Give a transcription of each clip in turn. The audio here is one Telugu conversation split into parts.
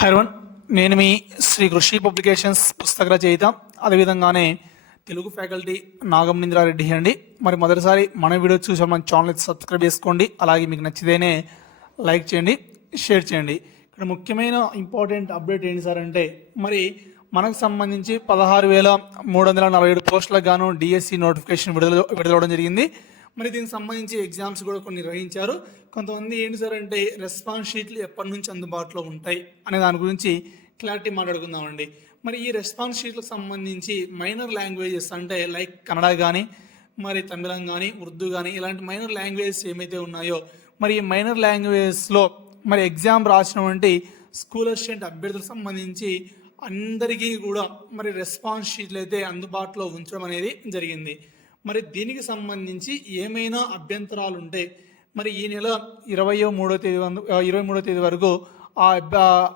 హైరోన్ నేను మీ శ్రీ కృషి పబ్లికేషన్స్ పుస్తక రచయిత. అదేవిధంగానే తెలుగు ఫ్యాకల్టీ నాగమనింద్రారెడ్డి అండి. మరి మొదటిసారి మన వీడియో చూసే మన ఛానల్ సబ్స్క్రైబ్ చేసుకోండి. అలాగే మీకు నచ్చితేనే లైక్ చేయండి షేర్ చేయండి. ఇక్కడ ముఖ్యమైన ఇంపార్టెంట్ అప్డేట్ ఏంటి సార్ అంటే మరి మనకు సంబంధించి పదహారు వేల మూడు వందల నలభై ఏడు పోస్టులకు గాను డిఎస్సి నోటిఫికేషన్ విడుదల విడుదలవడం జరిగింది. మరి దీనికి సంబంధించి ఎగ్జామ్స్ కూడా కొన్ని నిర్వహించారు. కొంతమంది ఏంటి సార్ అంటే రెస్పాన్స్ షీట్లు ఎప్పటి నుంచి అందుబాటులో ఉంటాయి అనే దాని గురించి క్లారిటీ మాట్లాడుకుందామండి. మరి ఈ రెస్పాన్స్ షీట్లకు సంబంధించి మైనర్ లాంగ్వేజెస్ అంటే లైక్ కన్నడ కానీ మరి తమిళం కానీ ఉర్దూ కానీ ఇలాంటి మైనర్ లాంగ్వేజెస్ ఏమైతే ఉన్నాయో మరి ఈ మైనర్ లాంగ్వేజెస్లో మరి ఎగ్జామ్ రాసినటువంటి స్కూల్ అసిస్టెంట్ అభ్యర్థులకు సంబంధించి అందరికీ కూడా మరి రెస్పాన్స్ షీట్లు అయితే అందుబాటులో ఉంచడం అనేది జరిగింది. మరి దీనికి సంబంధించి ఏమైనా అభ్యంతరాలు ఉంటే మరి ఈ నెల ఇరవయో మూడో తేదీ వంద- ఇరవై మూడో తేదీ వరకు ఆ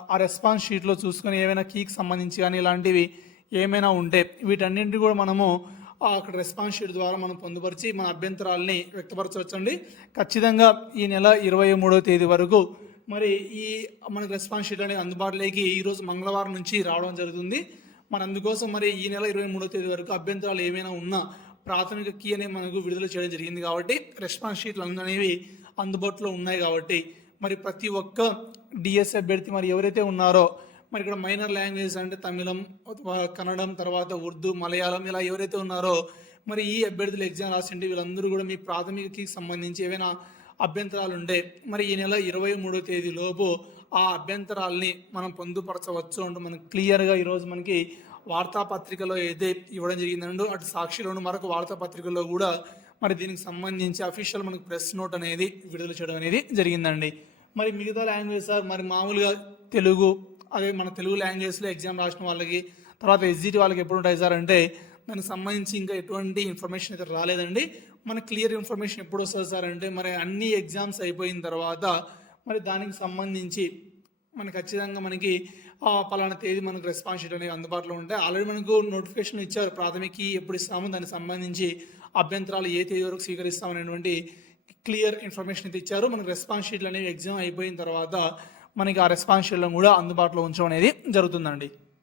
ఆ రెస్పాన్స్ షీట్లో చూసుకొని ఏమైనా కీకి సంబంధించి కానీ ఇలాంటివి ఏమైనా ఉంటే వీటన్నింటినీ కూడా మనము అక్కడ రెస్పాన్స్ షీట్ ద్వారా మనం పొందుపరిచి మన అభ్యంతరాలని వ్యక్తపరచవచ్చండి. ఖచ్చితంగా ఈ నెల ఇరవై మూడో తేదీ వరకు మరి ఈ మనకు రెస్పాన్స్ షీట్ అనేది అందుబాటులోకి ఈరోజు మంగళవారం నుంచి రావడం జరుగుతుంది. మరి అందుకోసం మరి ఈ నెల ఇరవై మూడో తేదీ వరకు అభ్యంతరాలు ఏమైనా ఉన్నా ప్రాథమిక కీ అనేది మనకు విడుదల చేయడం జరిగింది కాబట్టి రెస్పాన్స్ షీట్లు అనేవి అందుబాటులో ఉన్నాయి కాబట్టి మరి ప్రతి ఒక్క డిఎస్ అభ్యర్థి మరి ఎవరైతే ఉన్నారో మరి ఇక్కడ మైనర్ లాంగ్వేజ్ అంటే తమిళం కన్నడం తర్వాత ఉర్దూ మలయాళం ఇలా ఎవరైతే ఉన్నారో మరి ఈ అభ్యర్థులు ఎగ్జామ్ రాసిండి వీళ్ళందరూ కూడా మీ ప్రాథమికకి సంబంధించి ఏవైనా అభ్యంతరాలు ఉండే మరి ఈ నెల ఇరవై మూడో తేదీ లోపు ఆ అభ్యంతరాల్ని మనం పొందుపరచవచ్చు అంటూ మనం క్లియర్గా ఈరోజు మనకి వార్తాపత్రికలో అయితే ఇవ్వడం జరిగిందో అటు సాక్షిలోను మరొక వార్తాపత్రికలో కూడా మరి దీనికి సంబంధించి అఫీషియల్ మనకు ప్రెస్ నోట్ అనేది విడుదల చేయడం అనేది జరిగిందండి. మరి మిగతా లాంగ్వేజ్ సార్ మరి మామూలుగా తెలుగు అదే మన తెలుగు లాంగ్వేజ్లో ఎగ్జామ్ రాసిన వాళ్ళకి తర్వాత ఎస్జిటి వాళ్ళకి ఎప్పుడు ఉంటాయి సార్ అంటే దానికి సంబంధించి ఇంకా ఎటువంటి ఇన్ఫర్మేషన్ అయితే రాలేదండి. మన క్లియర్ ఇన్ఫర్మేషన్ ఎప్పుడు వస్తుంది సార్ అంటే మరి అన్ని ఎగ్జామ్స్ అయిపోయిన తర్వాత మరి దానికి సంబంధించి మనకి ఖచ్చితంగా మనకి పలానా తేదీ మనకు రెస్పాన్స్ షీట్ అనేవి అందుబాటులో ఉంటాయి ఆల్రెడీ మనకు నోటిఫికేషన్ ఇచ్చారు. ప్రాథమిక ఎప్పుడు ఇస్తామో దానికి సంబంధించి అభ్యంతరాలు ఏ తేదీ వరకు స్వీకరిస్తామనేటువంటి క్లియర్ ఇన్ఫర్మేషన్ అయితే ఇచ్చారు. మనకు రెస్పాన్స్ షీట్లు అనేవి ఎగ్జామ్ అయిపోయిన తర్వాత మనకి ఆ రెస్పాన్స్ షీట్లను కూడా అందుబాటులో ఉంచడం అనేది జరుగుతుందండి.